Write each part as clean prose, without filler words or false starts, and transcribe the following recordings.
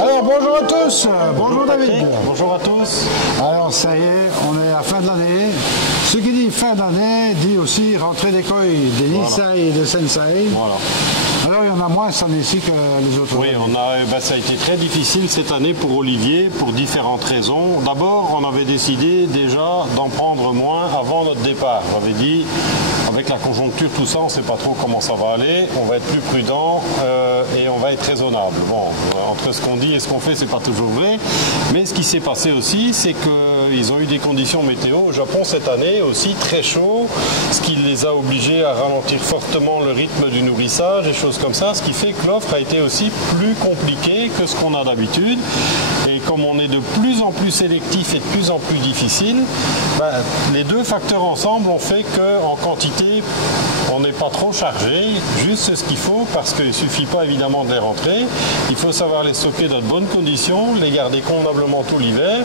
Alors bonjour à tous, bonjour David. Bonjour à tous. Alors ça y est, on est à la fin de l'année. Ce qui dit fin d'année dit aussi rentrée des koi, des Nisei et de Sensei. Voilà. Alors il y en a moins cette année-ci que les autres. Oui, ça a été très difficile cette année pour Olivier pour différentes raisons. D'abord, on avait décidé déjà d'en prendre moins avant notre départ. On avait dit, avec la conjoncture, tout ça, on ne sait pas trop comment ça va aller. On va être plus prudent et on va être raisonnable. Bon, entre ce qu'on dit et ce qu'on fait, c'est pas toujours vrai. Mais ce qui s'est passé aussi, c'est qu'ils ont eu des conditions météo au Japon cette année aussi très chaud, ce qui les a obligés à ralentir fortement le rythme du nourrissage et choses comme ça, ce qui fait que l'offre a été aussi plus compliquée que ce qu'on a d'habitude. Et comme on est de plus en plus sélectif et de plus en plus difficile, les deux facteurs ensemble ont fait qu'en quantité, on n'est pas trop chargé, juste ce qu'il faut, parce qu'il ne suffit pas évidemment de les rentrer. Il faut savoir les stocker dans de bonnes conditions, les garder convenablement tout l'hiver,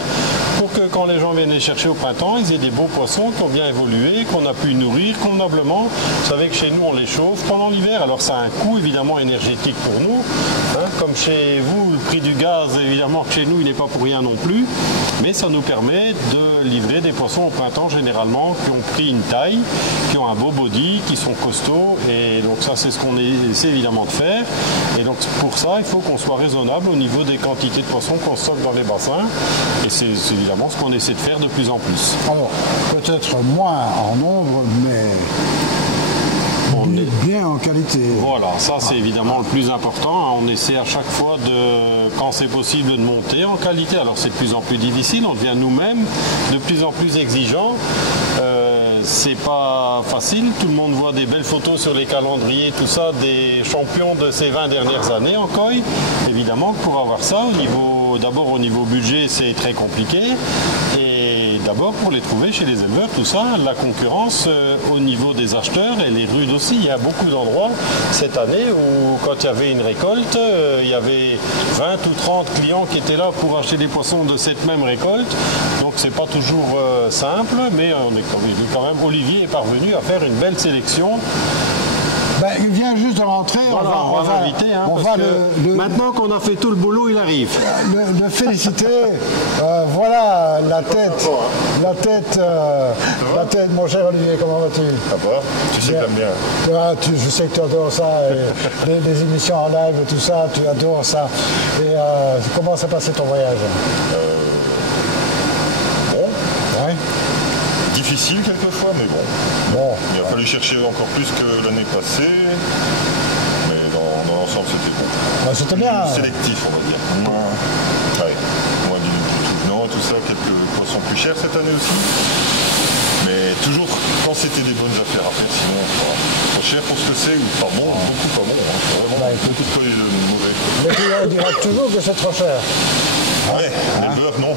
pour que quand les gens viennent les chercher au printemps, ils aient des beaux poissons qui ont bien évolué, qu'on a pu nourrir convenablement. Vous savez que chez nous, on les chauffe pendant l'hiver, alors ça a un coût évidemment énergétique pour nous. Hein, comme chez vous, le prix du gaz, évidemment que chez nous, il n'est pas pour rien non plus, mais ça nous permet de livrer des poissons au printemps généralement qui ont pris une taille, qui ont un beau body, qui sont costauds, et donc ça c'est ce qu'on essaie évidemment de faire. Et donc pour ça, il faut qu'on soit raisonnable au niveau des quantités de poissons qu'on stocke dans les bassins, et c'est évidemment ce qu'on essaie de faire de plus en plus. Alors, peut-être moins en nombre, mais on est bien en qualité. Voilà, ça c'est évidemment le plus important. On essaie à chaque fois, quand c'est possible, de monter en qualité. Alors c'est de plus en plus difficile, on devient nous-mêmes de plus en plus exigeants. C'est pas facile, tout le monde voit des belles photos sur les calendriers, tout ça, des champions de ces 20 dernières années en koi. Évidemment que pour avoir ça, d'abord au niveau budget, c'est très compliqué. Et d'abord pour les trouver chez les éleveurs, tout ça, la concurrence au niveau des acheteurs, elle est rude aussi. Il y a beaucoup d'endroits cette année où quand il y avait une récolte, il y avait 20 ou 30 clients qui étaient là pour acheter des poissons de cette même récolte. Donc c'est pas toujours simple, mais quand même, Olivier est parvenu à faire une belle sélection. Il vient juste de rentrer, voilà, on va l'inviter. Maintenant qu'on a fait tout le boulot, il arrive. Le féliciter. Voilà la tête. La tête, mon cher Olivier, comment vas-tu? Ça va? Tu sais que j'aime bien. Je sais que tu adores ça. Les émissions en live et tout ça, tu adores ça. Et comment s'est passé ton voyage? Bon. Ouais. Difficile quelquefois, mais bon. Il a fallu chercher encore plus que l'année passée, mais dans l'ensemble c'était bon. C'était bien. Sélectif, on va dire. Moins du Touvenant, tout ça, quelques poissons plus chers cette année aussi. Mais toujours quand c'était des bonnes affaires à faire, sinon pas cher pour ce que c'est, ou pas bon, beaucoup pas bon. Vraiment beaucoup de colis mauvais. Mais tu diras toujours que c'est trop cher. Ouais, l'éleveur non.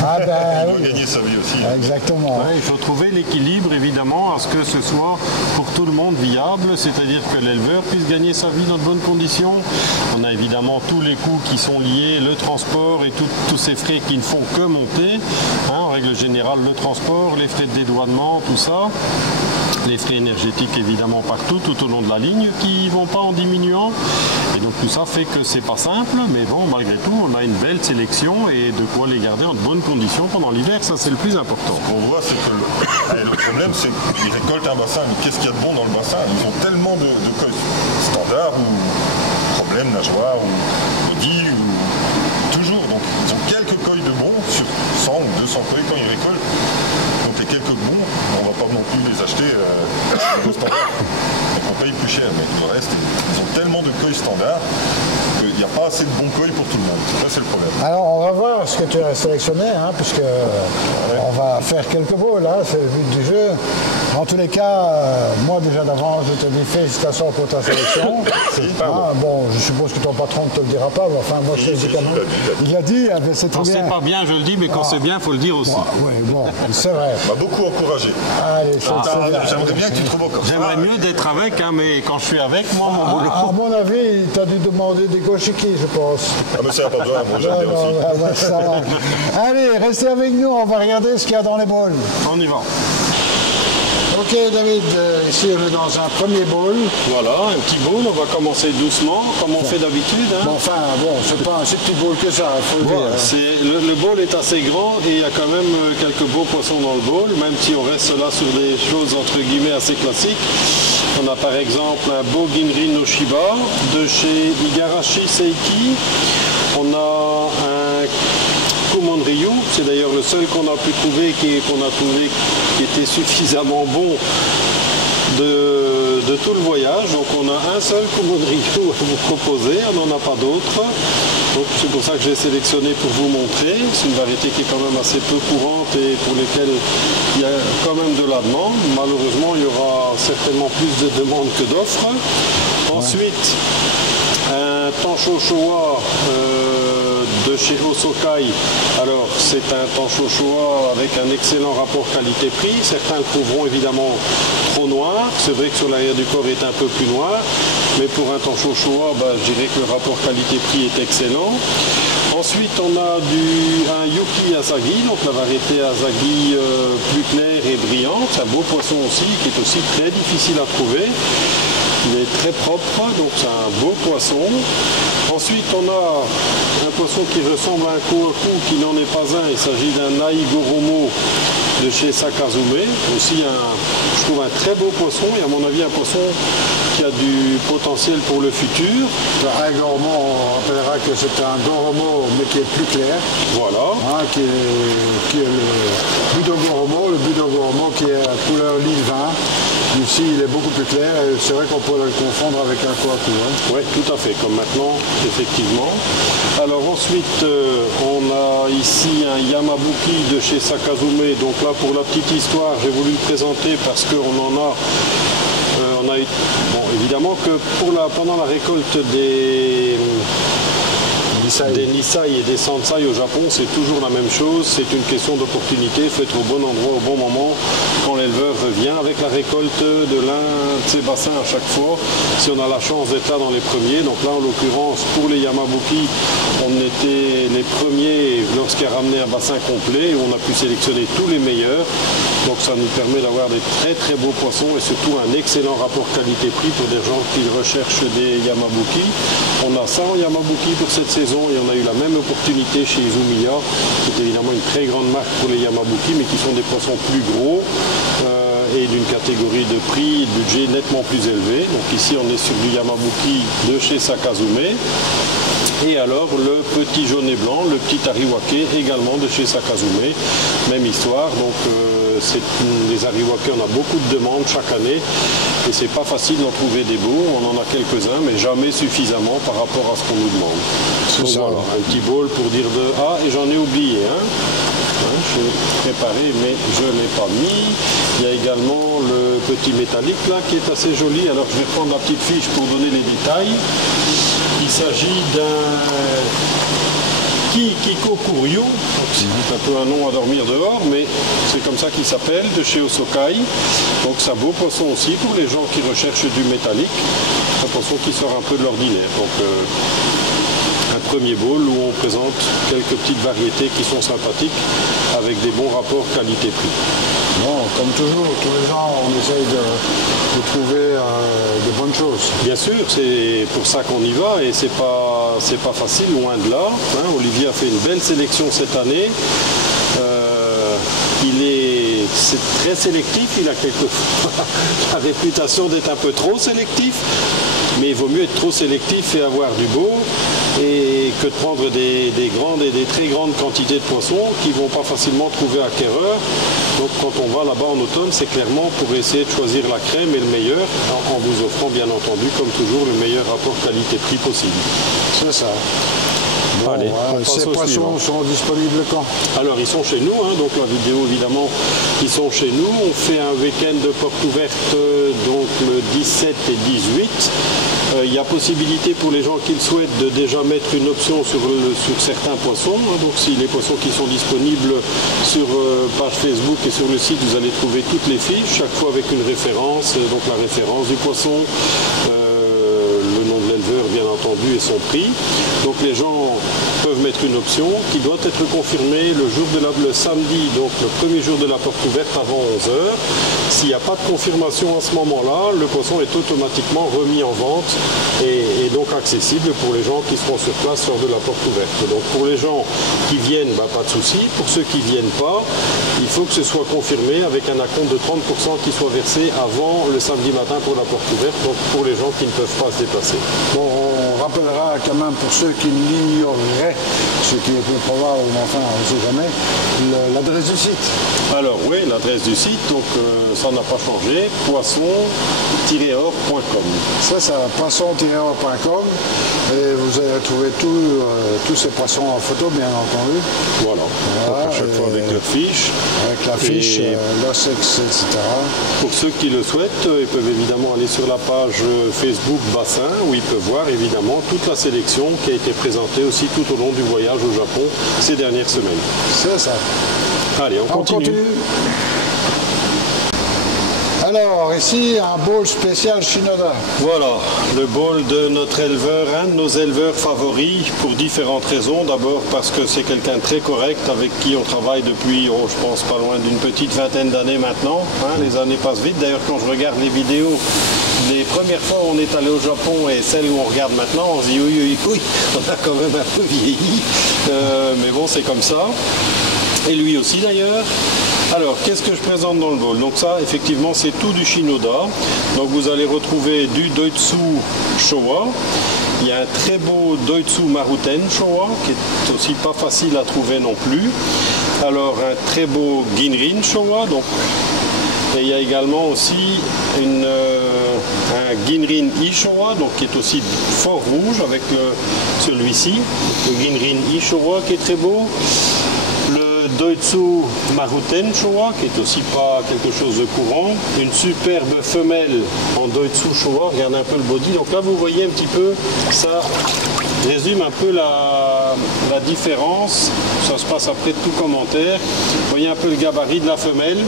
Il doit gagner sa vie aussi. Exactement. Ouais, il faut trouver l'équilibre évidemment à ce que ce soit pour tout le monde viable, c'est-à-dire que l'éleveur puisse gagner sa vie dans de bonnes conditions. On a évidemment tous les coûts qui sont liés, le transport et tous ces frais qui ne font que monter. En règle générale, le transport, les frais de dédouanement, tout ça. Les frais énergétiques évidemment partout, tout au long de la ligne, qui ne vont pas en diminuant. Et donc tout ça fait que c'est pas simple, mais bon, malgré tout, on a une belle sélection et de quoi les garder en de bonnes conditions pendant l'hiver, ça c'est le plus important. Ce qu'on voit, c'est que le problème, c'est qu'ils récoltent un bassin, mais qu'est-ce qu'il y a de bon dans le bassin? Ils ont tellement de koi standards ou problèmes, nageoires ou body, ou toujours. Donc ils ont quelques koi de bons sur 100 ou 200 koi quand ils récoltent. Donc les quelques bons, on ne va pas non plus les acheter au standard. Donc on paye plus cher, mais le reste, ils ont tellement de koi standards qu'il n'y a pas assez de bons koi pour tout le monde. Ça c'est le problème. Alors on va voir ce que que tu as sélectionné, hein, puisque on va faire quelques bowls, hein, c'est le but du jeu. En tous les cas, moi déjà d'avant, je te dis félicitations pour ta sélection. Bon, je suppose que ton patron ne te le dira pas, mais enfin, moi je te le dis quand même. Il l'a dit, c'est très Quand bien. c'est pas bien, je le dis, mais quand c'est bien, il faut le dire aussi. Oui, bon, c'est vrai. m'a beaucoup encouragé. Allez, J'aimerais bien que tu trouves encore. J'aimerais mieux d'être avec, hein, mais quand je suis avec, moi, mon boulot. À mon avis, tu as dû demander des goshiki, je pense. Ah, mais ça n'a pas besoin, moi j'aime bien aussi. Ça va. Allez, restez avec nous, on va regarder ce qu'il y a dans les bols. On y va. Ok David, ici on est dans un premier bowl. Voilà, un petit bowl, on va commencer doucement, comme on fait d'habitude. Hein. Bon, enfin, bon, c'est pas un si petit bowl que ça, il faut le Voilà, dire. le bowl est assez grand et il y a quand même quelques beaux poissons dans le bowl, même si on reste là sur des choses entre guillemets assez classiques. On a par exemple un beau Ginri no Shiba de chez Igarashi Seiki. On a un Kumon Ryu, c'est d'ailleurs le seul qu'on a pu trouver, qu'on a trouvé qui était suffisamment bon de tout le voyage. Donc on a un seul Kumon Ryu à vous proposer, on n'en a pas d'autres. Donc c'est pour ça que j'ai sélectionné pour vous montrer. C'est une variété qui est quand même assez peu courante et pour lesquelles il y a quand même de la demande. Malheureusement, il y aura certainement plus de demandes que d'offres. Ensuite, un Tansho Showa de chez Osokai. Alors c'est un Tansho Showa avec un excellent rapport qualité-prix. Certains le trouveront évidemment trop noir. C'est vrai que sur l'arrière du corps est un peu plus noir. Mais pour un Tansho Showa, je dirais que le rapport qualité-prix est excellent. Ensuite, on a un Yuki Asagi, donc la variété Asagi plus claire et brillante. C'est un beau poisson aussi, qui est aussi très difficile à trouver. Il est très propre, donc c'est un beau poisson. Ensuite, on a un poisson qui ressemble à un kohaku, qui n'en est pas un. Il s'agit d'un Aigoromo de chez Sakazume. Aussi, je trouve un très beau poisson et à mon avis un poisson qui a du potentiel pour le futur. Le Aigoromo, on rappellera que c'est un Goromo, mais qui est plus clair. Voilà. Hein, qui est le Budogoromo. Le Budogoromo qui est à couleur lille vin. Ici, il est beaucoup plus clair et c'est vrai qu'on peut le confondre avec un kohaku. Hein. Oui, tout à fait, comme maintenant, effectivement. Alors ensuite, on a ici un Yamabuki de chez Sakazume. Donc là, pour la petite histoire, j'ai voulu le présenter parce qu'on en a... bon, évidemment que pendant la récolte des Nisai et des Sansai au Japon, c'est toujours la même chose. C'est une question d'opportunité, il faut être au bon endroit au bon moment quand l'éleveur revient avec la récolte de l'un de ses bassins à chaque fois. Si on a la chance d'être là dans les premiers, donc là en l'occurrence pour les Yamabuki, on était les premiers lorsqu'il a ramené un bassin complet et on a pu sélectionner tous les meilleurs. Donc ça nous permet d'avoir des très très beaux poissons et surtout un excellent rapport qualité-prix pour des gens qui recherchent des Yamabuki. On a ça en Yamabuki pour cette saison et on a eu la même opportunité chez Izumiya. C'est évidemment une très grande marque pour les Yamabuki, mais qui sont des poissons plus gros et d'une catégorie de prix et de budget nettement plus élevé. Donc ici on est sur du Yamabuki de chez Sakazume. Et alors le petit jaune et blanc, le petit Ariwake également de chez Sakazume. Même histoire, donc les Ariwake, on a beaucoup de demandes chaque année et c'est pas facile d'en trouver des beaux. On en a quelques-uns, mais jamais suffisamment par rapport à ce qu'on nous demande. Donc voilà, un petit bol pour dire de... Ah, et j'en ai oublié, hein. Je l'ai préparé, mais je ne l'ai pas mis. Il y a également le petit métallique là qui est assez joli. Alors je vais prendre la petite fiche pour donner les détails. Il s'agit d'un Kiko Kuryu, c'est un peu un nom à dormir dehors, mais c'est comme ça qu'il s'appelle, de chez Osokai. Donc c'est un beau poisson aussi pour les gens qui recherchent du métallique. Un poisson qui sort un peu de l'ordinaire. Donc un premier bowl où on présente quelques petites variétés qui sont sympathiques avec des bons rapports qualité-prix. Bon, comme toujours, tous les ans, on essaye de trouver de bonnes choses. Bien sûr, c'est pour ça qu'on y va et c'est pas facile, loin de là. Hein. Olivier a fait une belle sélection cette année. C'est très sélectif, il a quelquefois la réputation d'être un peu trop sélectif, mais il vaut mieux être trop sélectif et avoir du beau et que de prendre des grandes et des très grandes quantités de poissons qui ne vont pas facilement trouver acquéreur. Donc quand on va là-bas en automne, c'est clairement pour essayer de choisir la crème et le meilleur, en vous offrant bien entendu, comme toujours, le meilleur rapport qualité-prix possible. C'est ça. Allez, on passe ces au poissons suivant. sont disponibles quand? Alors ils sont chez nous, hein, donc la vidéo évidemment, ils sont chez nous. On fait un week-end de porte ouverte donc le 17 et 18. Il y a possibilité pour les gens qui le souhaitent de déjà mettre une option sur certains poissons. Hein, donc si les poissons qui sont disponibles sur page Facebook et sur le site, vous allez trouver toutes les fiches, chaque fois avec une référence, donc la référence du poisson, le nom de l'éleveur bien entendu et son prix. Donc les gens peuvent mettre une option qui doit être confirmée le samedi, donc le premier jour de la porte ouverte avant 11h. S'il n'y a pas de confirmation à ce moment-là, le poisson est automatiquement remis en vente et donc accessible pour les gens qui seront sur place lors de la porte ouverte. Donc pour les gens qui viennent, pas de souci. Pour ceux qui ne viennent pas, il faut que ce soit confirmé avec un acompte de 30% qui soit versé avant le samedi matin pour la porte ouverte, donc pour les gens qui ne peuvent pas se déplacer. Bon, on rappellera quand même pour ceux qui l'ignoreraient, ce qui est peu probable, mais enfin on ne sait jamais, l'adresse du site. Alors oui, l'adresse du site, donc ça n'a pas changé, poisson-or.com. Ça, poisson-or.com et vous allez retrouver tous ces poissons en photo, bien entendu. Voilà, donc à chaque fois avec leur fiche. Avec la fiche, l'OSEX, etc. Pour ceux qui le souhaitent, ils peuvent évidemment aller sur la page Facebook Bassin, où ils peuvent voir évidemment toute la sélection qui a été présentée aussi tout au long du voyage au Japon ces dernières semaines. C'est ça. Allez, on continue. Alors, ici, un bowl spécial Shinoda. Voilà, le bowl de notre éleveur, un de nos éleveurs favoris, pour différentes raisons. D'abord parce que c'est quelqu'un de très correct, avec qui on travaille depuis, je pense, pas loin d'une petite vingtaine d'années maintenant. Hein, les années passent vite. D'ailleurs, quand je regarde les vidéos, les premières fois où on est allé au Japon et celles où on regarde maintenant, on se dit oui, on a quand même un peu vieilli. Mais bon, c'est comme ça. Et lui aussi d'ailleurs. Alors, qu'est-ce que je présente dans le bowl? Donc ça, effectivement, c'est tout du Shinoda. Donc vous allez retrouver du Doitsu Showa. Il y a un très beau Doitsu Maruten Showa, qui est aussi pas facile à trouver non plus. Alors, un très beau Ginrin Showa. Donc, et il y a également aussi un Ginrin Ishowa, donc qui est aussi fort rouge avec celui-ci. Le Ginrin Ishowa qui est très beau. Doitsu Maruten Showa, qui est aussi pas quelque chose de courant, une superbe femelle en Doitsu Showa, regardez un peu le body, donc là vous voyez un petit peu, ça résume un peu la différence, ça se passe après tout commentaire, vous voyez un peu le gabarit de la femelle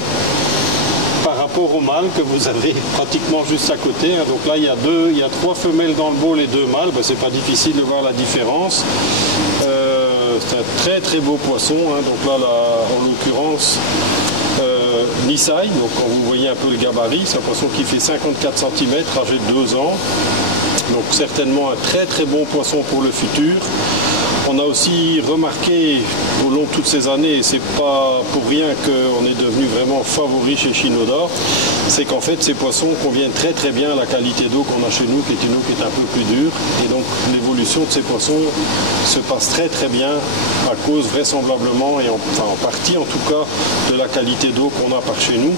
par rapport au mâle que vous avez pratiquement juste à côté, hein. Donc là il y a 3 femelles dans le bowl et 2 mâles, c'est pas difficile de voir la différence. C'est un très très beau poisson, hein. Donc là, en l'occurrence Nisai, donc quand vous voyez un peu le gabarit, c'est un poisson qui fait 54 cm, âgé de 2 ans, donc certainement un très très bon poisson pour le futur. On a aussi remarqué au long de toutes ces années, et c'est pas pour rien qu'on est devenu vraiment favori chez Shinoda, c'est qu'en fait ces poissons conviennent très très bien à la qualité d'eau qu'on a chez nous, qui est une eau qui est un peu plus dure, et donc l'évolution de ces poissons se passe très très bien à cause vraisemblablement, et en partie en tout cas, de la qualité d'eau qu'on a par chez nous,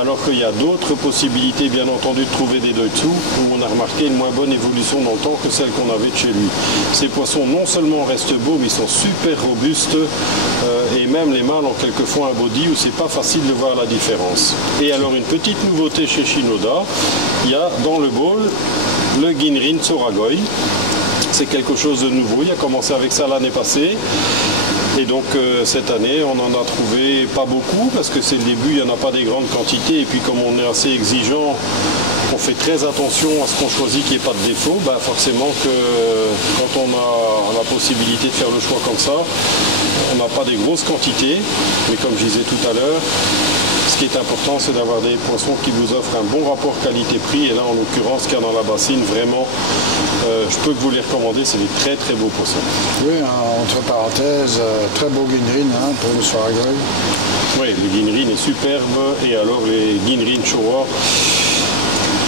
alors qu'il y a d'autres possibilités bien entendu de trouver des Doitsu où on a remarqué une moins bonne évolution dans le temps que celle qu'on avait de chez lui. Ces poissons non seulement restent beaux, mais ils sont super robustes, et même les mâles ont quelquefois un body où c'est pas facile de voir la différence. Et alors une petite nouveauté chez Shinoda, il y a dans le bowl le Ginrin Tsoragoi. C'est quelque chose de nouveau, il a commencé avec ça l'année passée. Et donc cette année, on en a trouvé pas beaucoup, parce que c'est le début, il n'y en a pas des grandes quantités. Et puis comme on est assez exigeant, on fait très attention à ce qu'on choisit qu'il n'y ait pas de défaut. Forcément que quand on a la possibilité de faire le choix comme ça, on n'a pas des grosses quantités. Mais comme je disais tout à l'heure, ce qui est important, c'est d'avoir des poissons qui vous offrent un bon rapport qualité-prix. Et là, en l'occurrence, qu'il y a dans la bassine, vraiment, je peux que vous les recommander. C'est des très très beaux poissons. Oui, entre parenthèses, très beau Ginrin pour le Tsoragoi. Oui, le Ginrin est superbe. Et alors, les Ginrin Showa,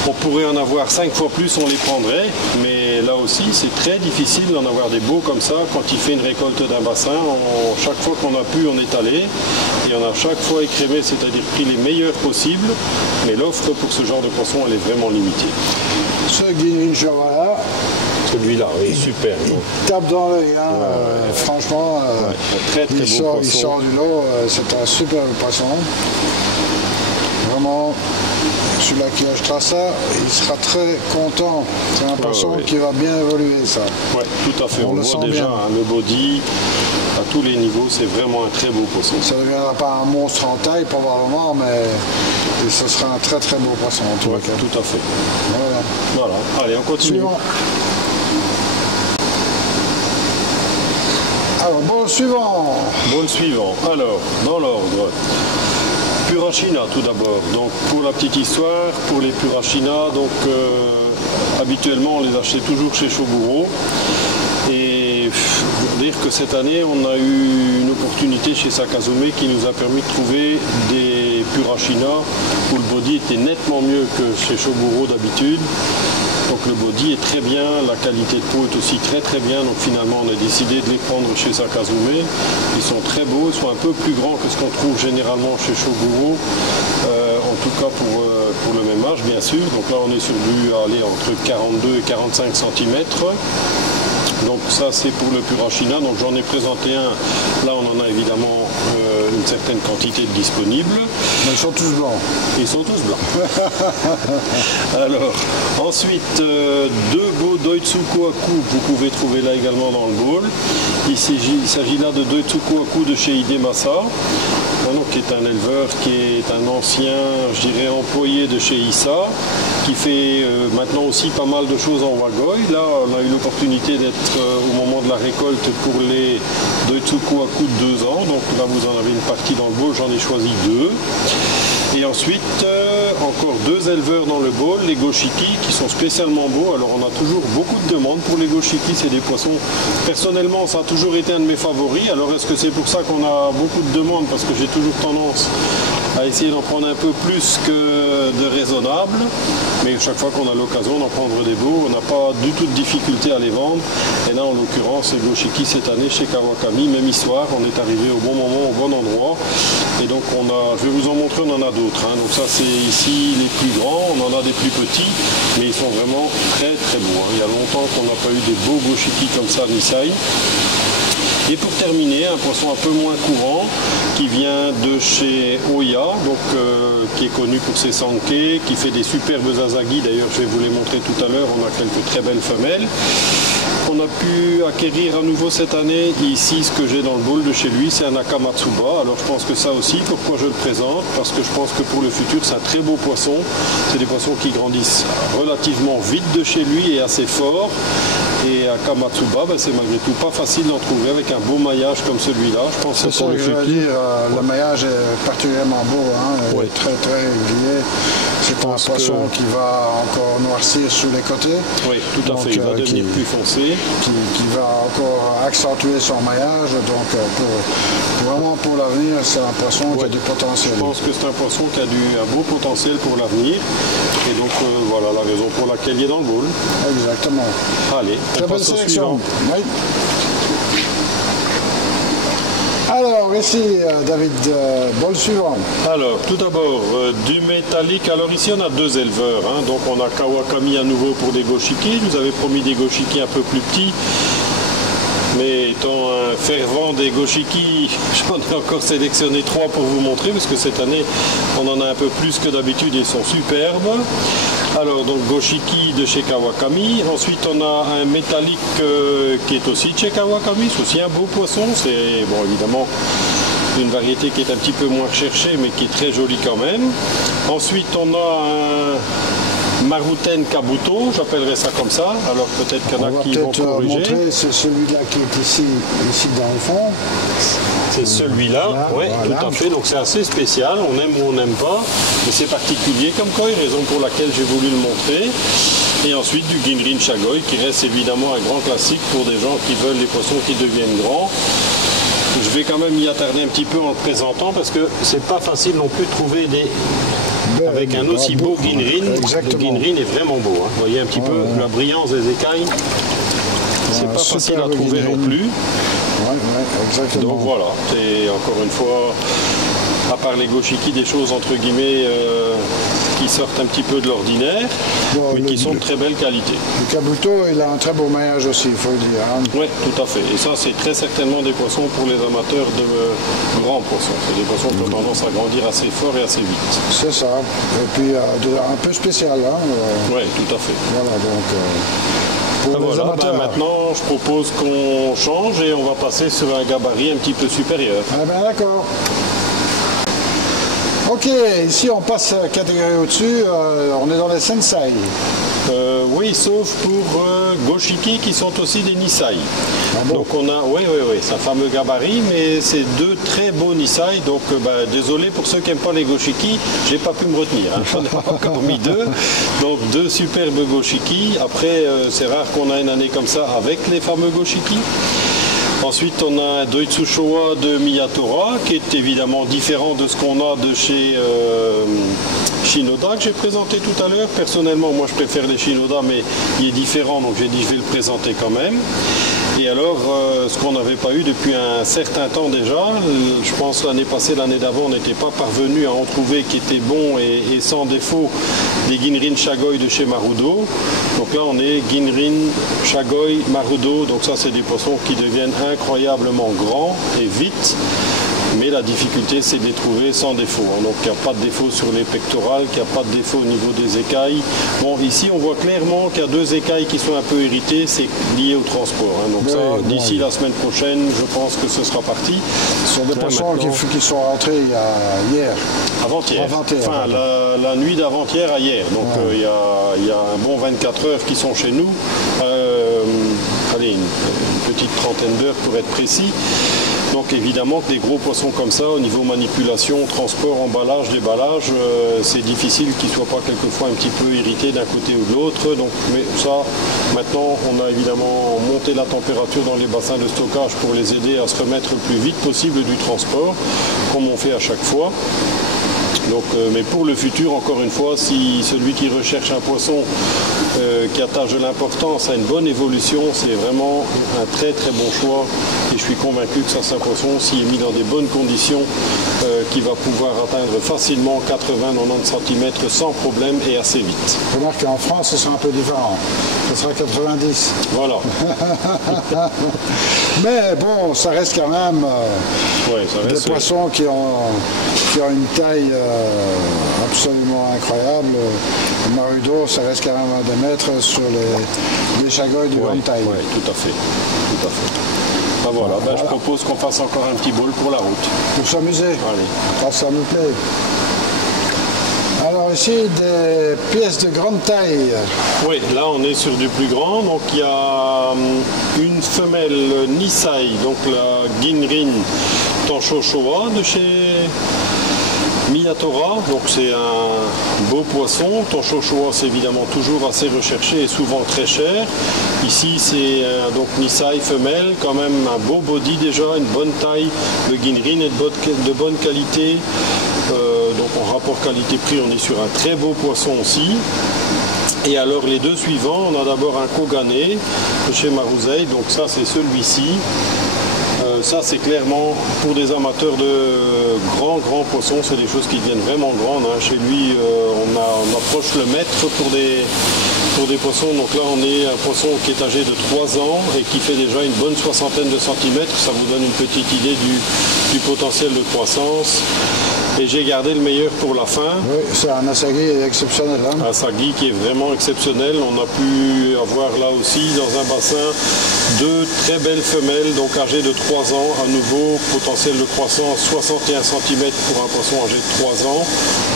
on pourrait en avoir 5 fois plus, on les prendrait, mais là aussi c'est très difficile d'en avoir des beaux comme ça. Quand il fait une récolte d'un bassin, chaque fois qu'on a pu, on est allé, et on a chaque fois écrémé, c'est-à-dire pris les meilleurs possibles, mais l'offre pour ce genre de poisson, elle est vraiment limitée. Ce Ginrin Showa là, Celui-là, oui, super. Il tape dans l'œil, hein. Franchement, très il beau sort du lot, c'est un superbe poisson. Vraiment, celui-là qui achètera ça, il sera très content. C'est un poisson qui va bien évoluer, ça. Oui, tout à fait. On le voit déjà, hein, le body, à tous les niveaux, c'est vraiment un très beau poisson. Ça ne deviendra pas un monstre en taille, probablement, mais ce sera un très très beau poisson en tout cas. Tout à fait. Voilà. Allez, on continue. Suivant. Alors, bon suivant. Bon suivant. Alors, dans l'ordre. Purachina tout d'abord. Donc pour la petite histoire, pour les Purachina, donc habituellement on les achetait toujours chez Shoguro. Et pour dire que cette année on a eu une opportunité chez Sakazume qui nous a permis de trouver des Purachina où le body était nettement mieux que chez Shoguro d'habitude. Donc le body est très bien, la qualité de peau est aussi très très bien, donc finalement on a décidé de les prendre chez Sakazume. Ils sont très beaux, ils sont un peu plus grands que ce qu'on trouve généralement chez Shoguro, en tout cas pour le même âge bien sûr. Donc là on est sur du entre 42 et 45 cm. Donc ça c'est pour le Purachina, donc j'en ai présenté un, là on en a évidemment une certaine quantité de disponibles. Mais ils sont tous blancs. Ils sont tous blancs. Alors, ensuite, deux beaux Doitsuko Aku, vous pouvez trouver là également dans le bowl. Il s'agit là de Doitsuko Aku de chez Hidemasa, qui est un éleveur, qui est un ancien, je dirais, employé de chez Issa, qui fait maintenant aussi pas mal de choses en Wagoi. Là, on a eu l'opportunité d'être au moment de la récolte pour les Doitsuko Aku de 2 ans. Donc là, vous en avez une partie dans le bowl, j'en ai choisi 2. Et ensuite, encore 2 éleveurs dans le bowl, les Goshiki, qui sont spécialement beaux. Alors on a toujours beaucoup de demandes pour les Goshiki, c'est des poissons, personnellement ça a toujours été un de mes favoris. Alors est-ce que c'est pour ça qu'on a beaucoup de demandes? Parce que j'ai toujours tendance à essayer d'en prendre un peu plus que de raisonnable. Mais chaque fois qu'on a l'occasion d'en prendre des beaux, on n'a pas du tout de difficulté à les vendre. Et là en l'occurrence, les Goshiki cette année chez Kawakami, même histoire, on est arrivé au bon moment, au bon endroit. Et donc je vais vous en montrer, on en a d'autres. Donc ça c'est ici les plus grands, on en a des plus petits, mais ils sont vraiment très très beaux. Il y a longtemps qu'on n'a pas eu des beaux Goshiki comme ça à Nisai. Et pour terminer, un poisson un peu moins courant qui vient de chez Oya, donc, qui est connu pour ses sankei, qui fait des superbes azagi. D'ailleurs, je vais vous les montrer tout à l'heure. On a quelques très belles femelles. On a pu acquérir à nouveau cette année. Ici, ce que j'ai dans le bowl de chez lui, c'est un Akamatsuba. Alors je pense que ça aussi, pourquoi je le présente? Parce que je pense que pour le futur, c'est un très beau poisson. C'est des poissons qui grandissent relativement vite de chez lui et assez fort. Et Akamatsuba, c'est malgré tout pas facile d'en trouver avec un beau maillage comme celui-là. Je pense que c'est pour le futur. Le maillage est particulièrement beau, il est très très régulier. C'est un poisson qui va encore noircir sur les côtés. Oui, tout à fait, il va devenir plus foncé. Qui va encore accentuer son maillage. Donc vraiment pour l'avenir, c'est un poisson qui a du potentiel. Je pense que c'est un poisson qui a un beau potentiel pour l'avenir. Et donc voilà la raison pour laquelle il est dans le bowl. Exactement. Allez, très belle sélection. Oui. Alors ici, David, bol suivant. Alors, tout d'abord, du métallique. Alors ici, on a 2 éleveurs. Donc on a Kawakami à nouveau pour des Goshiki. Je vous avais promis des Goshiki un peu plus petits. Mais étant un fervent des Goshiki, j'en ai encore sélectionné 3 pour vous montrer, parce que cette année, on en a un peu plus que d'habitude et ils sont superbes. Alors, donc Goshiki de chez Kawakami. Ensuite, on a un métallique qui est aussi de chez Kawakami. C'est aussi un beau poisson. C'est, bon, évidemment, une variété qui est un petit peu moins recherchée, mais qui est très jolie quand même. Ensuite, on a un Maruten Kabuto, j'appellerais ça comme ça. Alors peut-être qu'il y en a qui vont corriger. Montrer, c'est celui-là qui est ici dans le fond. C'est celui-là, oui, voilà. Tout à fait. Donc c'est assez spécial, on aime ou on n'aime pas, mais c'est particulier comme koi, raison pour laquelle j'ai voulu le montrer. Et ensuite du Ginrin Shagoi, qui reste évidemment un grand classique pour des gens qui veulent les poissons qui deviennent grands. Je vais quand même y attarder un petit peu en le présentant, parce que c'est pas facile non plus de trouver des... Avec un aussi beau Ginrin. Le Ginrin est vraiment beau. Vous voyez un petit peu la brillance des écailles. C'est pas facile à trouver non plus. Exactement. Donc voilà, c'est encore une fois, à part les Goshiki, des choses entre guillemets qui sortent un petit peu de l'ordinaire, Bon, mais qui sont de très belle qualité. Le cabuto, il a un très beau maillage aussi, il faut le dire. Hein. Oui, tout à fait. Et ça, c'est très certainement des poissons pour les amateurs de grands poissons. C'est des poissons qui ont tendance à grandir assez fort et assez vite. C'est ça. Et puis un peu spécial. Hein. Oui, tout à fait. Voilà, donc pour les Voilà, amateurs. maintenant, je propose qu'on change et on va passer sur un gabarit un petit peu supérieur. Ah ben d'accord. Ok, ici on passe catégorie au-dessus, on est dans les sensei. Oui, sauf pour Goshiki qui sont aussi des Nisai. Ah bon. Donc on a, oui, c'est un fameux gabarit, mais c'est deux très beaux Nisai. Donc désolé pour ceux qui n'aiment pas les Goshiki, j'ai pas pu me retenir. Hein. J'en ai encore mis deux. Donc deux superbes Goshiki. Après, c'est rare qu'on a une année comme ça avec les fameux Goshiki. Ensuite, on a un Doitsu Showa de Miyatora, qui est évidemment différent de ce qu'on a de chez Shinoda, que j'ai présenté tout à l'heure. Personnellement, moi, je préfère les Shinoda, mais il est différent, donc j'ai dit je vais le présenter quand même. Et alors, ce qu'on n'avait pas eu depuis un certain temps déjà, je pense l'année passée, l'année d'avant, on n'était pas parvenu à en trouver qui étaient bons et sans défaut des Ginrin Shagoi de chez Marudo. Donc là, on est Ginrin Shagoi Marudo. Donc ça, c'est des poissons qui deviennent incroyablement grands et vite. Mais la difficulté, c'est de les trouver sans défaut. Donc il n'y a pas de défaut sur les pectorales, qu'il n'y a pas de défaut au niveau des écailles. Bon, ici, on voit clairement qu'il y a deux écailles qui sont un peu héritées, c'est lié au transport. Hein. Donc ça, d'ici la semaine prochaine, je pense que ce sera parti. Ce sont des poissons qui sont rentrés hier. Avant-hier. Avant-hier, Enfin, la nuit d'avant-hier à hier. Donc il y a un bon 24 heures qui sont chez nous. Allez, une petite trentaine d'heures pour être précis. Donc évidemment que des gros poissons comme ça, au niveau manipulation, transport, emballage, déballage, c'est difficile qu'ils ne soient pas quelquefois un petit peu irrités d'un côté ou de l'autre. Donc, mais ça, maintenant, on a évidemment monté la température dans les bassins de stockage pour les aider à se remettre le plus vite possible du transport, comme on fait à chaque fois. Donc, mais pour le futur, encore une fois, si celui qui recherche un poisson qui attache de l'importance à une bonne évolution, c'est vraiment un très très bon choix. Et je suis convaincu que ça, c'est un poisson, s'il est mis dans des bonnes conditions, qui va pouvoir atteindre facilement 80-90 cm sans problème et assez vite. Remarque qu'en France, ce sera un peu différent. Ce sera 90. Voilà. Mais bon, ça reste quand même des poissons qui ont une taille absolument incroyable. Le Marudo, ça reste quand même un des maîtres sur les Shagoi de grande taille. Oui, tout à fait. Tout à fait. Ben voilà, je propose qu'on fasse encore un petit bol pour la route. Pour s'amuser. Allez. Ça me plaît. Alors ici, des pièces de grande taille. Oui, là on est sur du plus grand. Donc il y a une femelle Nisai, donc la Ginrin Tansho Showa de chez Miyatora. Donc c'est un beau poisson. Tansho Showa, c'est évidemment toujours assez recherché et souvent très cher. Ici c'est donc Nisai femelle, quand même un beau body déjà, une bonne taille. Le Ginrin est de bonne qualité. Donc en rapport qualité-prix, on est sur un très beau poisson aussi. Et alors les deux suivants, on a d'abord un Kogane de chez Marusei, donc ça c'est celui-ci. Ça c'est clairement pour des amateurs de grands poissons, c'est des choses qui deviennent vraiment grandes. Hein. Chez lui, on approche le mètre pour des poissons. Donc là on est un poisson qui est âgé de 3 ans et qui fait déjà une bonne soixantaine de centimètres. Ça vous donne une petite idée du potentiel de croissance. Et j'ai gardé le meilleur pour la fin. Oui, c'est un Asagi exceptionnel. Hein. Un Asagi qui est vraiment exceptionnel. On a pu avoir là aussi dans un bassin deux très belles femelles, donc âgées de 3 ans. À nouveau, potentiel de croissance 61 cm pour un poisson âgé de 3 ans.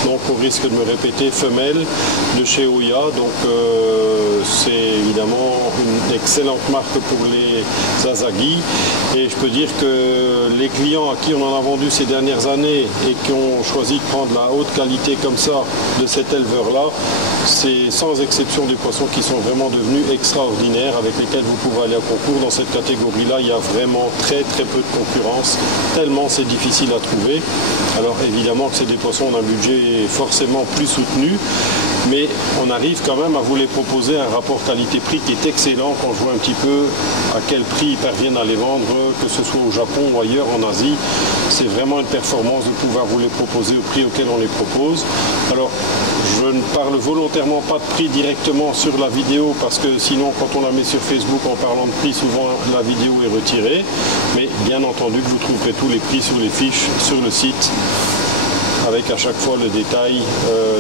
Donc au risque de me répéter, femelle de chez Oya. Donc c'est évidemment une excellente marque pour les Asagi. Et je peux dire que les clients à qui on en a vendu ces dernières années et qui ont choisi de prendre la haute qualité comme ça de cet éleveur-là, c'est sans exception des poissons qui sont vraiment devenus extraordinaires, avec lesquels vous pouvez aller à concours. Dans cette catégorie-là, il y a vraiment très peu de concurrence, tellement c'est difficile à trouver. Alors évidemment que c'est des poissons d'un budget forcément plus soutenu, mais on arrive quand même à vous les proposer un rapport qualité-prix qui est excellent quand je vois un petit peu à quel prix ils parviennent à les vendre, que ce soit au Japon ou ailleurs en Asie. C'est vraiment une performance de pouvoir vous les proposer au prix auquel on les propose. Alors, je ne parle volontairement pas de prix directement sur la vidéo parce que sinon, quand on la met sur Facebook en parlant de prix, souvent la vidéo est retirée. Mais bien entendu que vous trouverez tous les prix sur les fiches sur le site, avec à chaque fois le détail,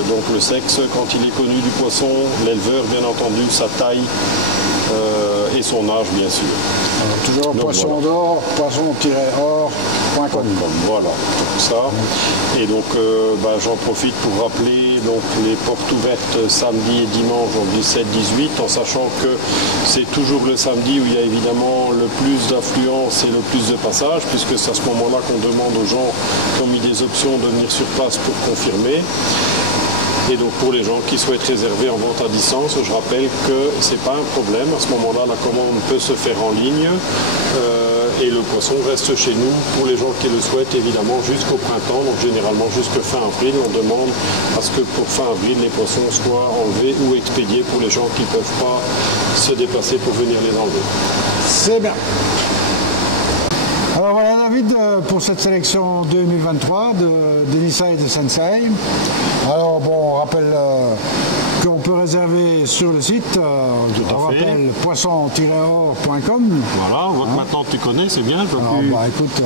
donc le sexe quand il est connu du poisson, l'éleveur bien entendu, sa taille et son âge bien sûr. Alors, toujours donc, poisson voilà. d'or, poisson-or.com. Voilà, tout ça. Et donc j'en profite pour rappeler donc, les portes ouvertes samedi et dimanche du 17-18, en sachant que c'est toujours le samedi où il y a évidemment le plus d'affluence et le plus de passages, puisque c'est à ce moment-là qu'on demande aux gens qui ont mis des options de venir sur place pour confirmer. Et donc pour les gens qui souhaitent réserver en vente à distance, je rappelle que ce n'est pas un problème. À ce moment-là, la commande peut se faire en ligne et le poisson reste chez nous pour les gens qui le souhaitent évidemment jusqu'au printemps. Donc généralement jusqu'à fin avril, on demande à ce que pour fin avril, les poissons soient enlevés ou expédiés pour les gens qui ne peuvent pas se déplacer pour venir les enlever. C'est bien. Alors voilà David pour cette sélection 2023 de Nissa et de Sensei. Alors bon, on rappelle qu'on peut réserver sur le site, on rappelle poisson-or.com. Voilà, on voit que maintenant tu connais, c'est bien. Écoute,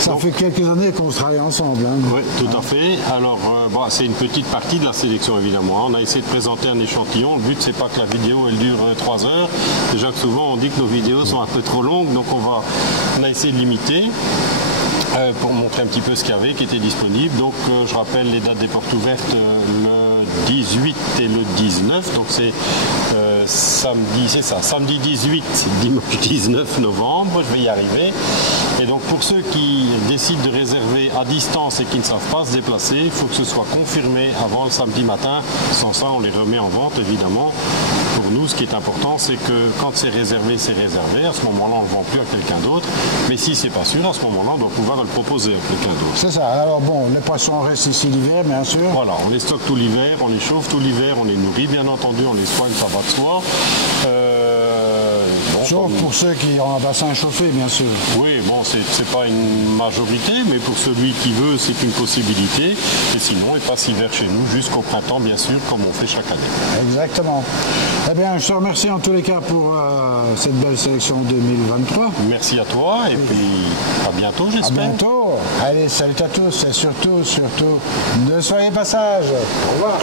ça fait quelques années qu'on travaille ensemble. Hein. Oui, tout à fait. Alors c'est une petite partie de la sélection évidemment. On a essayé de présenter un échantillon. Le but c'est pas que la vidéo elle dure 3 heures. Déjà que souvent on dit que nos vidéos sont un peu trop longues, donc on a essayé de limiter pour montrer un petit peu ce qu'il y avait qui était disponible. Donc je rappelle les dates des portes ouvertes le 18 et le 19, donc c'est samedi, c'est ça, samedi 18, dimanche 19 novembre, je vais y arriver. Et donc pour ceux qui décident de réserver à distance et qui ne savent pas se déplacer, il faut que ce soit confirmé avant le samedi matin, sans ça on les remet en vente évidemment. Pour nous, ce qui est important, c'est que quand c'est réservé, à ce moment-là on ne le vend plus à quelqu'un d'autre, mais si c'est pas sûr, à ce moment-là on doit pouvoir le proposer à quelqu'un d'autre. C'est ça, alors bon, les poissons restent ici l'hiver bien sûr. Voilà, on les stocke tout l'hiver, on les chauffe tout l'hiver, on les nourrit bien entendu, on les soigne, ça va de soi. Sauf pour ceux qui ont un bassin chauffé, bien sûr. Oui, bon, c'est pas une majorité, mais pour celui qui veut, c'est une possibilité. Et sinon, il passe l'hiver chez nous jusqu'au printemps, bien sûr, comme on fait chaque année. Exactement. Eh bien, je te remercie en tous les cas pour cette belle sélection 2023. Merci à toi, et puis à bientôt, j'espère. À bientôt. Allez, salut à tous, et surtout, ne soyez pas sages. Au revoir.